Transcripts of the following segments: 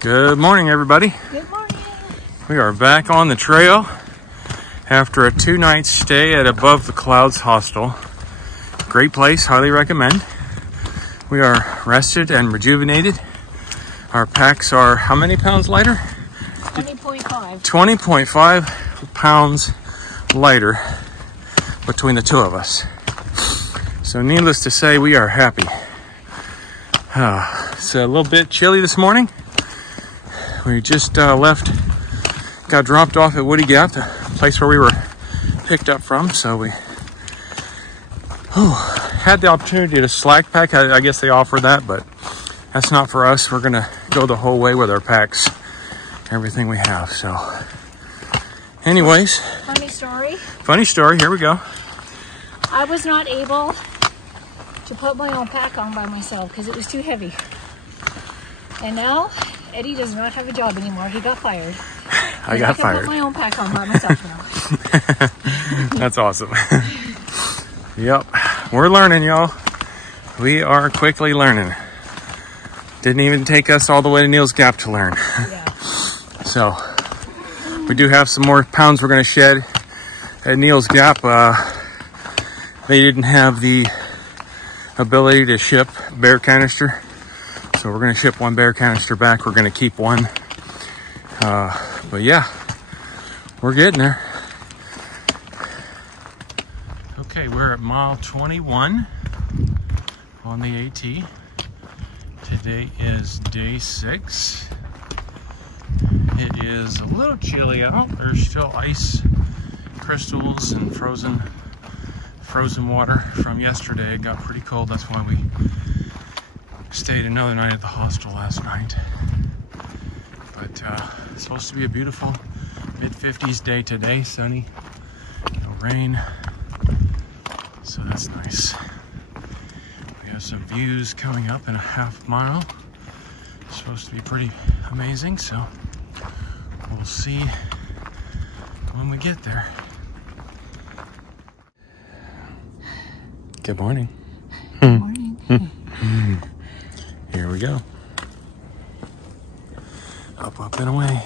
Good morning, everybody. Good morning. We are back on the trail after a 2-night stay at Above the Clouds Hostel. Great place, highly recommend. We are rested and rejuvenated. Our packs are how many pounds lighter? 20.5. 20.5 pounds lighter between the two of us. So needless to say, we are happy. It's a little bit chilly this morning. We just got dropped off at Woody Gap, the place where we were picked up from. So we had the opportunity to slack pack. I guess they offer that, but that's not for us. We're gonna go the whole way with our packs, everything we have. So anyways, funny story, here we go. I was not able to put my own pack on by myself because it was too heavy. And now Eddie does not have a job anymore. He got fired. I got fired. I can put my own pack on by myself now. That's awesome. Yep, we're learning, y'all. We are quickly learning. Didn't even take us all the way to Neil's Gap to learn. Yeah. So we do have some more pounds we're going to shed at Neil's Gap. They didn't have the ability to ship bear canister, so we're going to ship one bear canister back. We're going to keep one. But yeah, we're getting there. Okay, we're at mile 21 on the AT. Today is day 6. It is a little chilly out. There's still ice crystals and frozen water from yesterday. It got pretty cold. That's why we stayed another night at the hostel last night. But it's supposed to be a beautiful mid-50s day today. Sunny, no rain. So that's nice. We have some views coming up in a half mile. It's supposed to be pretty amazing, so we'll see when we get there. Good morning. Good morning. Here we go. Up, up, and away.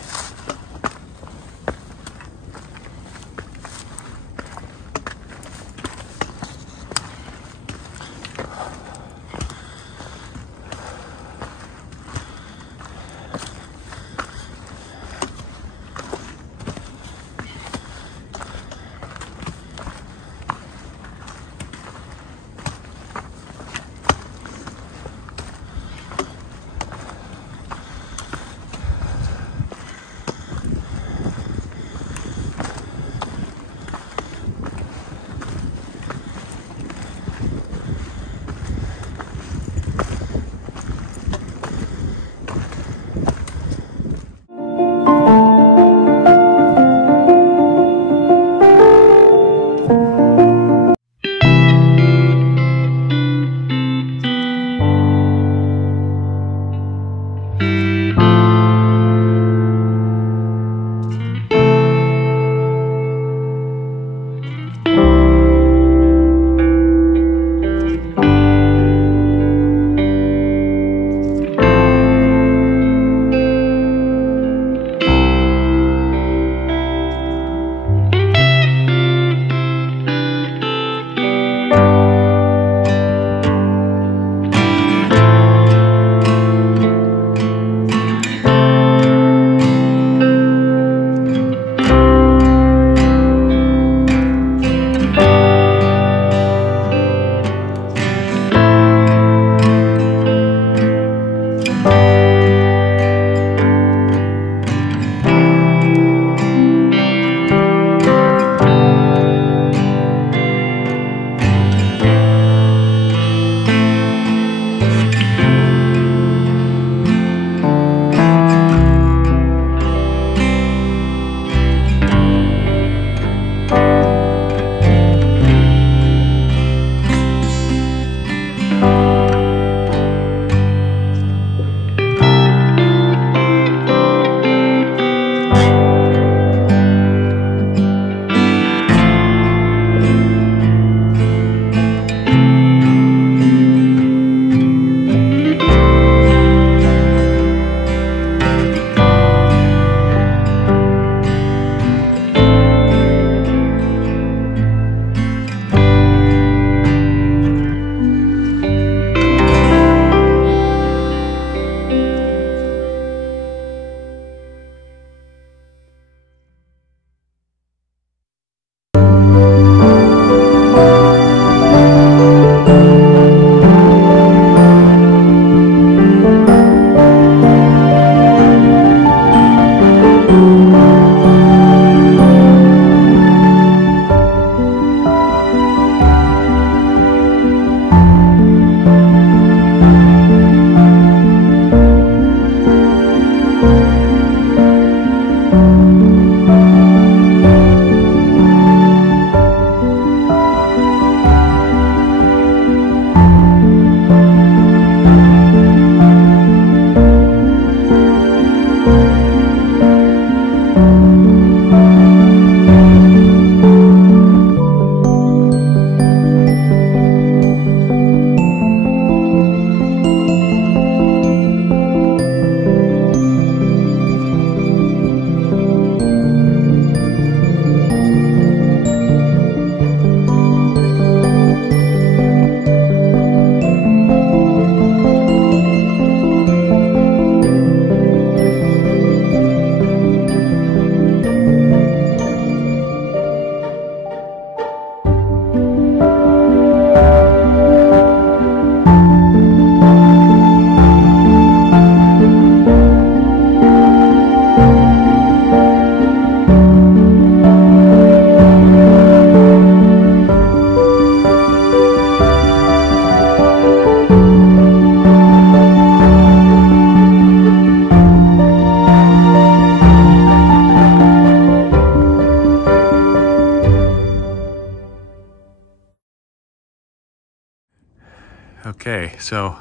Okay, so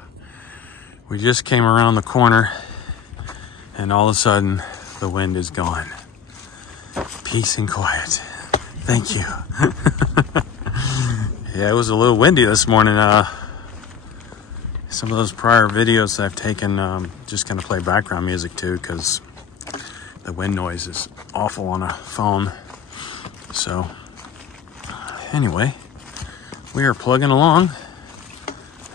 we just came around the corner and all of a sudden the wind is gone. Peace and quiet. Thank you. Yeah, it was a little windy this morning. Some of those prior videos that I've taken, just gonna play background music too, because the wind noise is awful on a phone. So anyway, we are plugging along.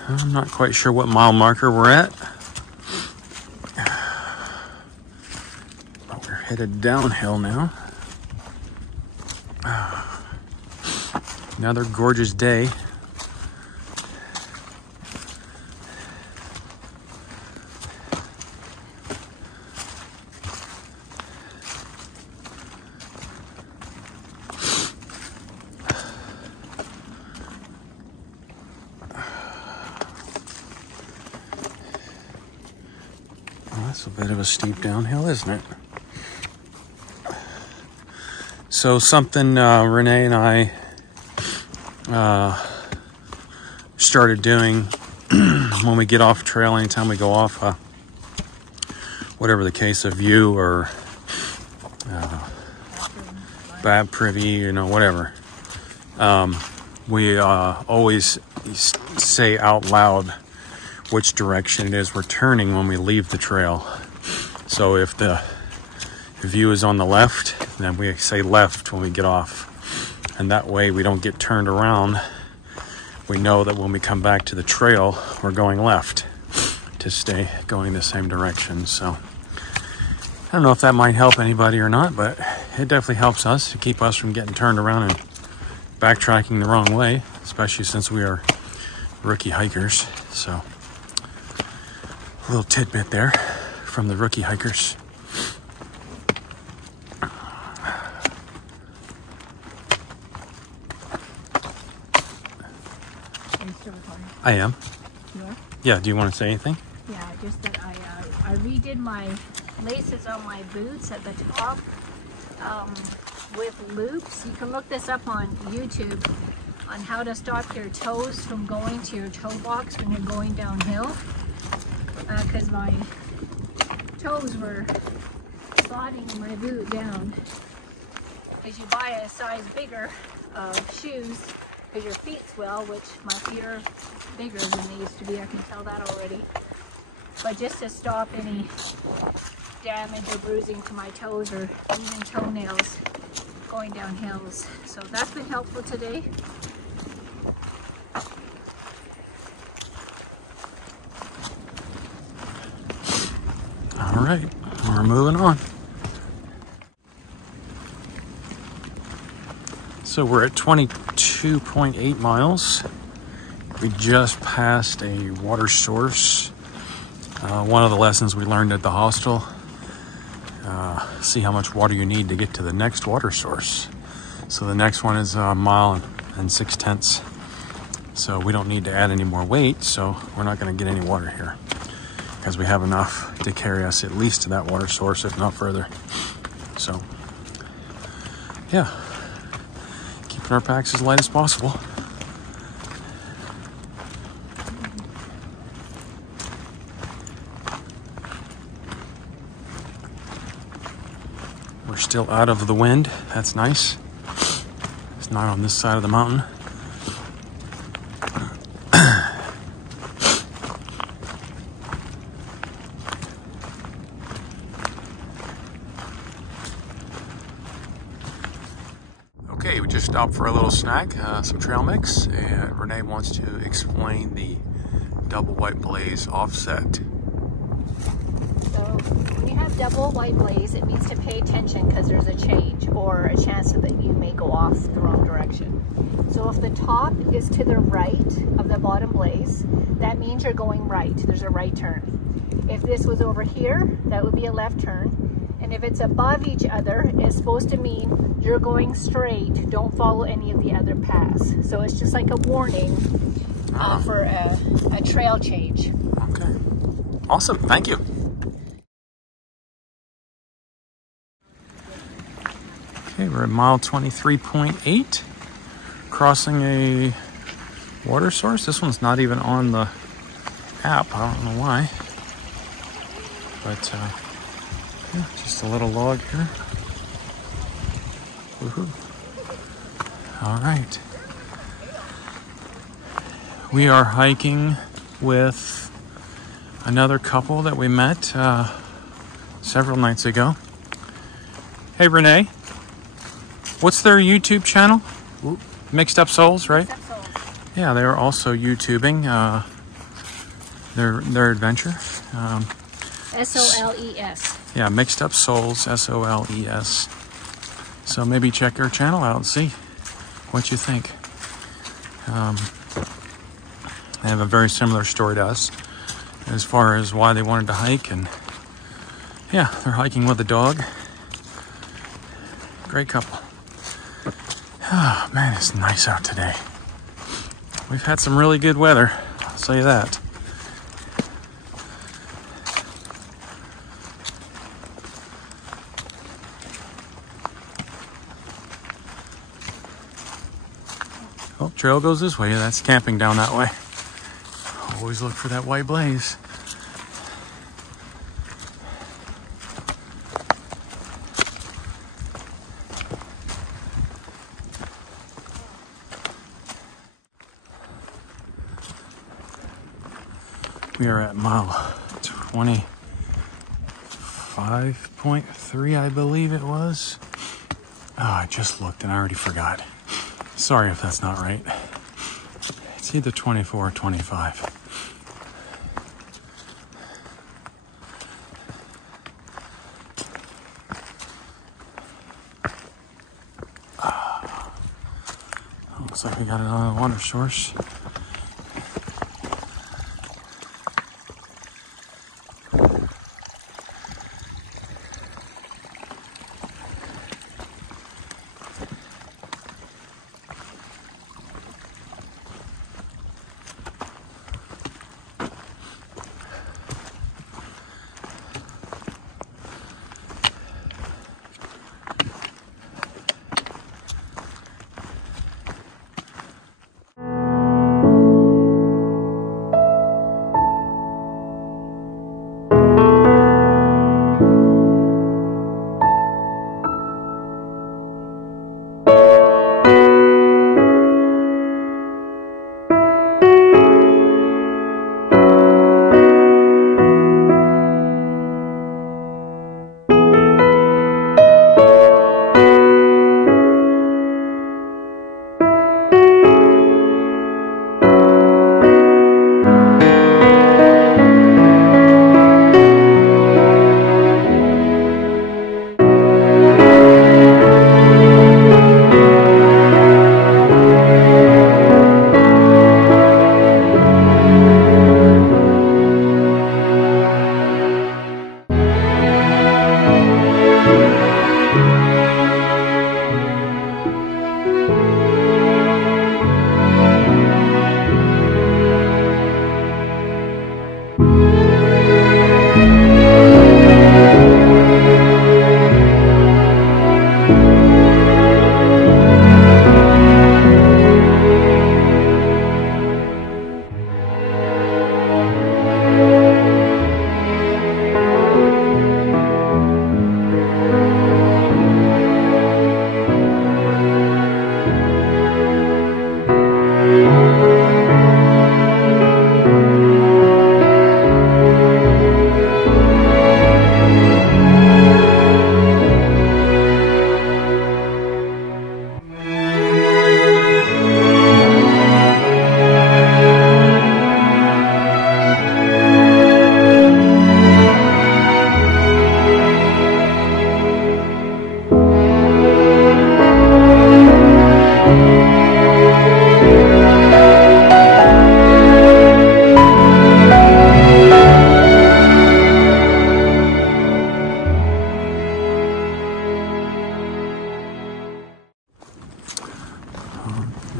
I'm not quite sure what mile marker we're at, but we're headed downhill now. Another gorgeous day. That's a bit of a steep downhill, isn't it? So something Renee and I started doing when we get off trail, anytime we go off, whatever the case, of view or bad privy, you know, whatever. We always say out loud which direction it is we're turning when we leave the trail. So if the view is on the left, then we say left when we get off. And that way we don't get turned around. We know that when we come back to the trail, we're going left to stay going the same direction. So I don't know if that might help anybody or not, but it definitely helps us to keep us from getting turned around and backtracking the wrong way, especially since we are rookie hikers. So a little tidbit there from the rookie hikers. I am. You are? Yeah, do you want to say anything? Yeah, just that I redid my laces on my boots at the top with loops. You can look this up on YouTube on how to stop your toes from going to your toe box when you're going downhill. Because my toes were sliding my boot down. As you buy a size bigger shoes, because your feet swell, which my feet are bigger than they used to be, I can tell that already. But just to stop any damage or bruising to my toes or even toenails going down hills. So that's been helpful today. All right, we're moving on. So we're at 22.8 miles. We just passed a water source. One of the lessons we learned at the hostel, see how much water you need to get to the next water source. So the next one is a mile and 6/10. So we don't need to add any more weight, so we're not gonna get any water here because we have enough to carry us at least to that water source, if not further. So, yeah. Keeping our packs as light as possible. We're still out of the wind. That's nice. It's not on this side of the mountain. Okay, we just stopped for a little snack, some trail mix, and Renee wants to explain the double white blaze offset. So when you have double white blaze, it means to pay attention because there's a change or a chance that you may go off the wrong direction. So if the top is to the right of the bottom blaze, that means you're going right. There's a right turn. If this was over here, that would be a left turn. And if it's above each other, it's supposed to mean you're going straight. Don't follow any of the other paths. So it's just like a warning for a trail change. Okay. Awesome. Thank you. Okay, we're at mile 23.8, crossing a water source. This one's not even on the tap. I don't know why. But yeah, just a little log here. Woohoo. All right. We are hiking with another couple that we met several nights ago. Hey, Renee. What's their YouTube channel? Mixed Up Souls, right? Mixed Up Souls. Yeah, they are also YouTubing their adventure. S-O-L-E-S. Yeah, Mixed Up Souls, S-O-L-E-S. So maybe check their channel out and see what you think. They have a very similar story to us as far as why they wanted to hike, and yeah, they're hiking with a dog. Great couple. Oh man, it's nice out today. We've had some really good weather, I'll say that. Oh, trail goes this way. That's camping down that way. Always look for that white blaze. We are at mile 25.3, I believe it was. Oh, I just looked and I already forgot. Sorry if that's not right. It's either 24 or 25. Looks like we got another water source.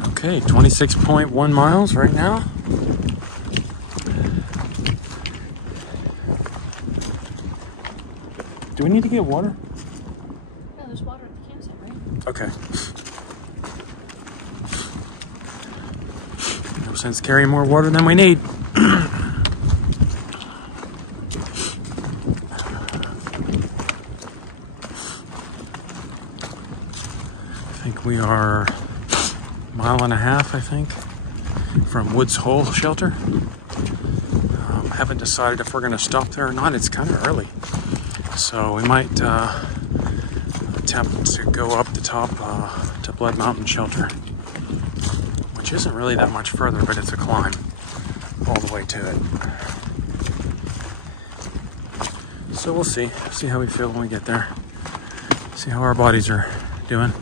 Okay, 26.1 miles right now. Do we need to get water? No, there's water at the campsite, right? Okay. No sense carrying more water than we need. think we are a mile and a half, I think, from Woods Hole Shelter. Haven't decided if we're going to stop there or not. It's kind of early, so we might attempt to go up the top to Blood Mountain Shelter, which isn't really that much further, but it's a climb all the way to it. So we'll see how we feel when we get there, see how our bodies are doing.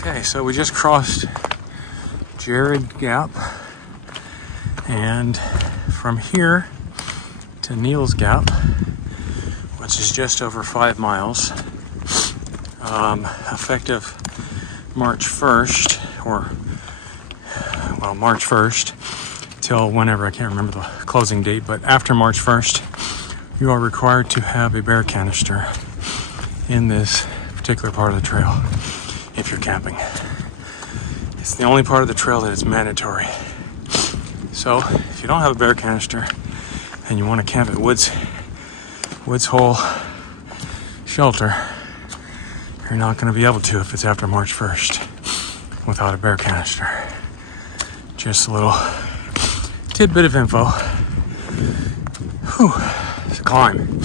Okay, so we just crossed Jared Gap, and from here to Neal's Gap, which is just over 5 miles, effective March 1st, or, well, March 1st till whenever, I can't remember the closing date, but after March 1st, you are required to have a bear canister in this particular part of the trail. If you're camping, it's the only part of the trail that is mandatory. So if you don't have a bear canister and you want to camp at Woods Hole Shelter, you're not going to be able to if it's after March 1st without a bear canister. Just a little tidbit of info. Whew, it's a climb.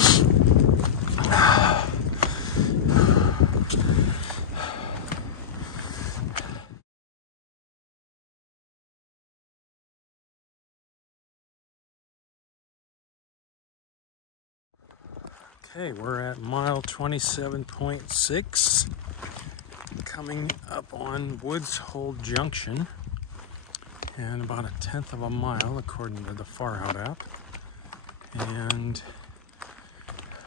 Okay, we're at mile 27.6, coming up on Woods Hole Junction, and about 1/10 of a mile according to the Far Out app. And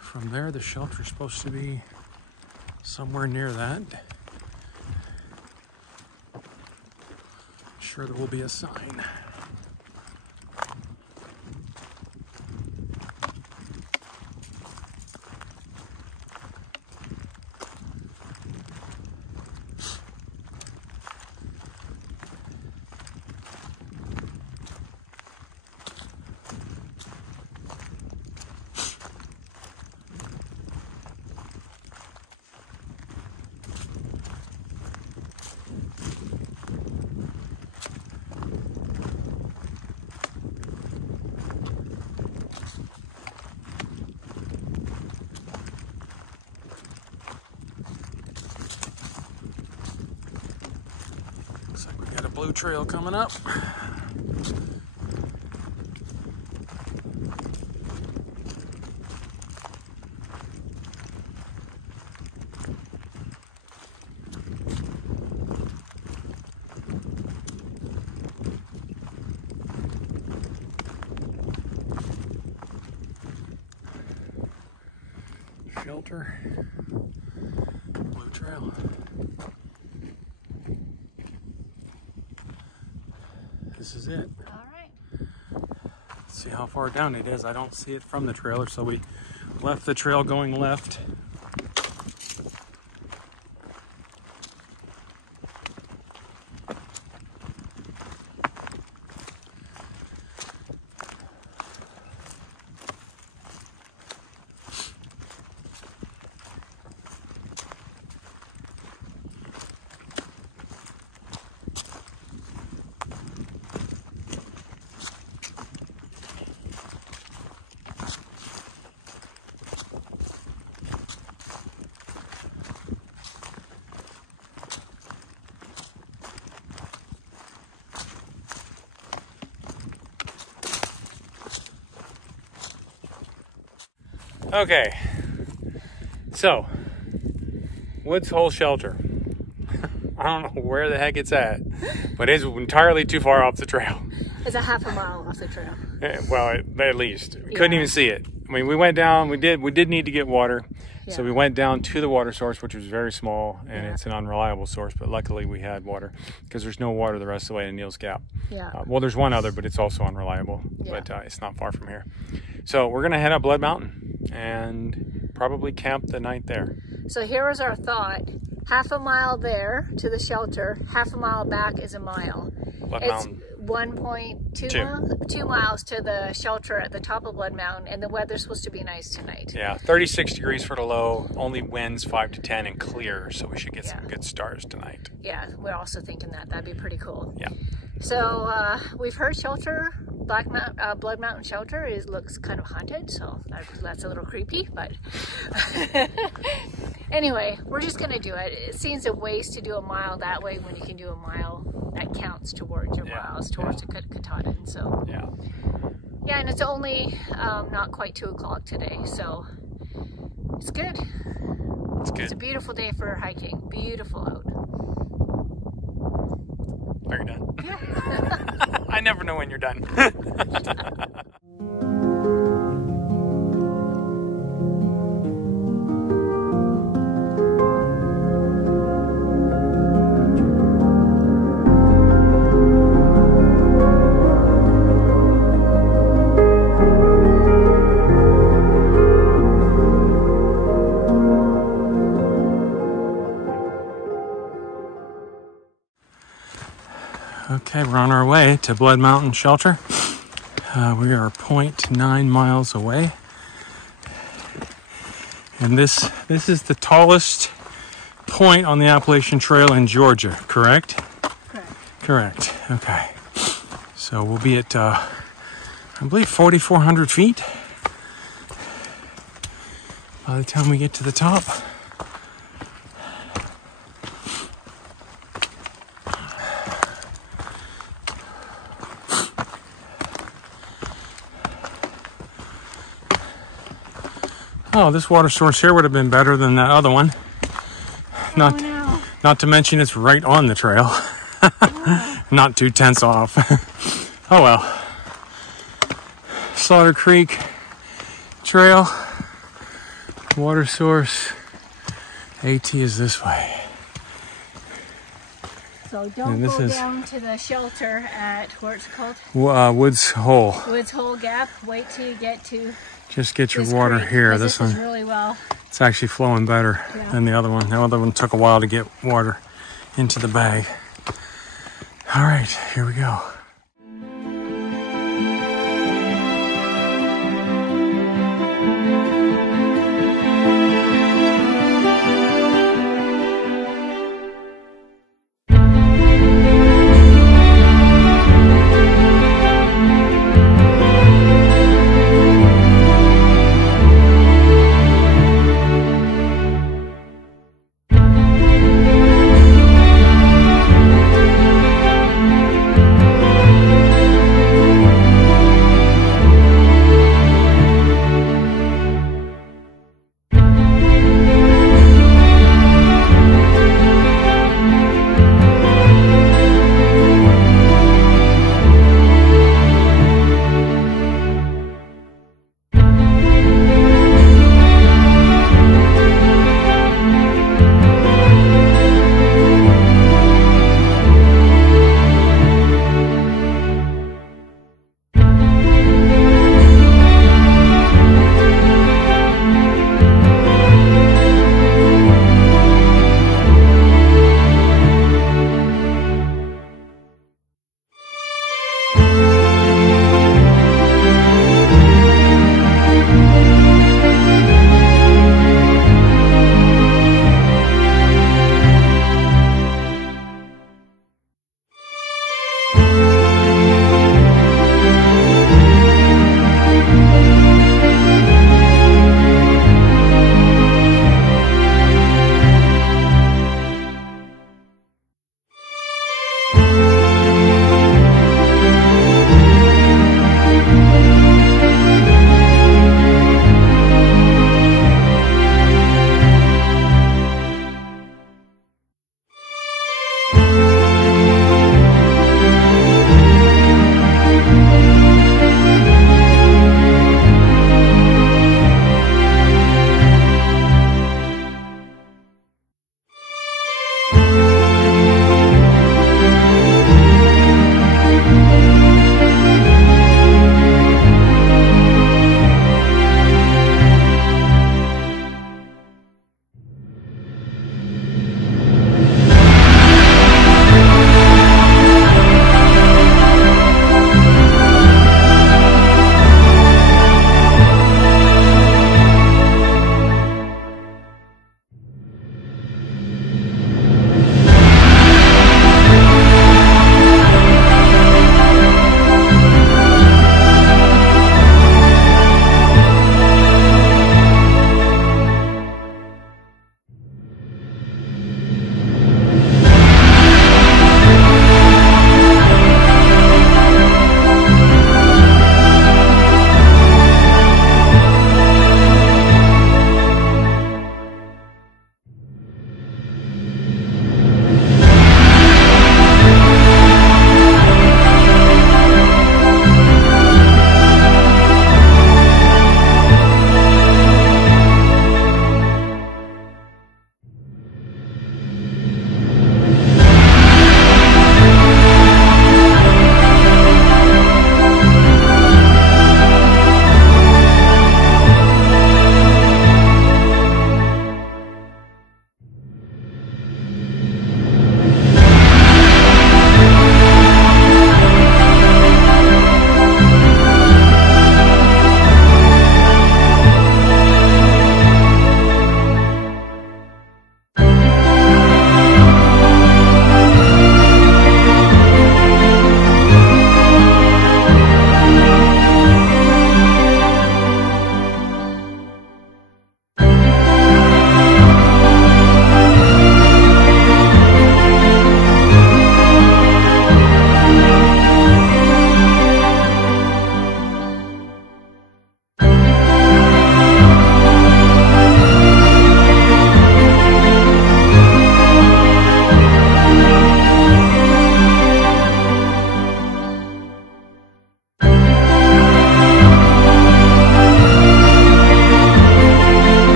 from there, the shelter is supposed to be somewhere near that. Sure, there will be a sign. Looks like we got a blue trail coming up. Shelter, blue trail. This is it. All right. Let's see how far down it is. I don't see it from the trailer, so we left the trail going left. Okay, so Woods Hole Shelter. I don't know where the heck it's at, but it's entirely too far off the trail. It's a half a mile off the trail. Well, at least. We couldn't even see it. I mean, we went down, we did need to get water. Yeah. So we went down to the water source, which was very small, and it's an unreliable source, but luckily we had water because there's no water the rest of the way in Neal's Gap. Yeah. Well, there's one other, but it's also unreliable, but it's not far from here. So we're going to head up Blood Mountain and probably camp the night there. So here was our thought. Half a mile there to the shelter, half a mile back is a mile. Blood Mountain. 2 miles to the shelter at the top of Blood Mountain, and the weather's supposed to be nice tonight. Yeah, 36 degrees for the low, only winds 5 to 10 and clear, so we should get some good stars tonight. Yeah, we're also thinking that'd be pretty cool. Yeah. So we've heard shelter, Blood Mountain Shelter looks kind of haunted, so that's a little creepy, but anyway, we're just gonna do it. It seems a waste to do a mile that way when you can do a mile that counts towards your miles, towards the Katahdin. So yeah, and it's only not quite 2 o'clock today, so it's good. It's good. It's a beautiful day for hiking. Beautiful out. Are you done? Yeah. I never know when you're done. Okay, we're on our way to Blood Mountain Shelter. We are 0.9 miles away. And this is the tallest point on the Appalachian Trail in Georgia, correct? Correct. Okay. So we'll be at, I believe, 4,400 feet by the time we get to the top. Oh, this water source here would have been better than that other one. Not to mention it's right on the trail. Not 2 tenths off. Oh well. Slaughter Creek Trail. Water source. AT is this way. So don't go down to the shelter at, what's it called? Woods Hole. Woods Hole Gap. Wait till you get to just get your water here. This one really well. It's actually flowing better than the other one. The other one took a while to get water into the bag. All right, here we go.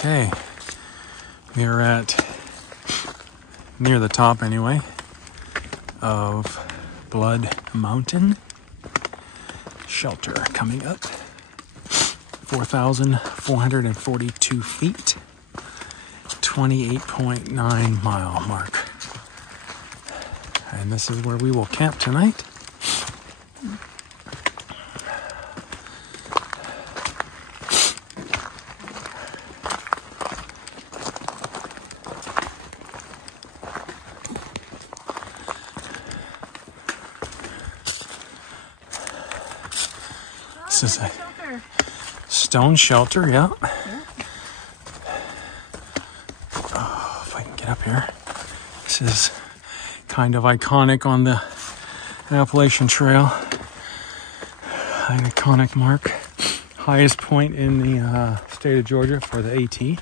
Okay, we are at near the top anyway of Blood Mountain shelter coming up. 4,442 feet, 28.9 mile mark. And this is where we will camp tonight. This is a stone shelter, yeah. Oh, if I can get up here. This is kind of iconic on the Appalachian Trail. An iconic mark. Highest point in the state of Georgia for the AT.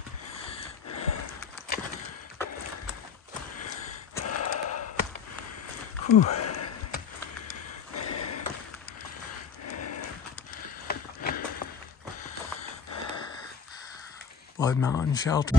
Whew. Blood Mountain Shelter.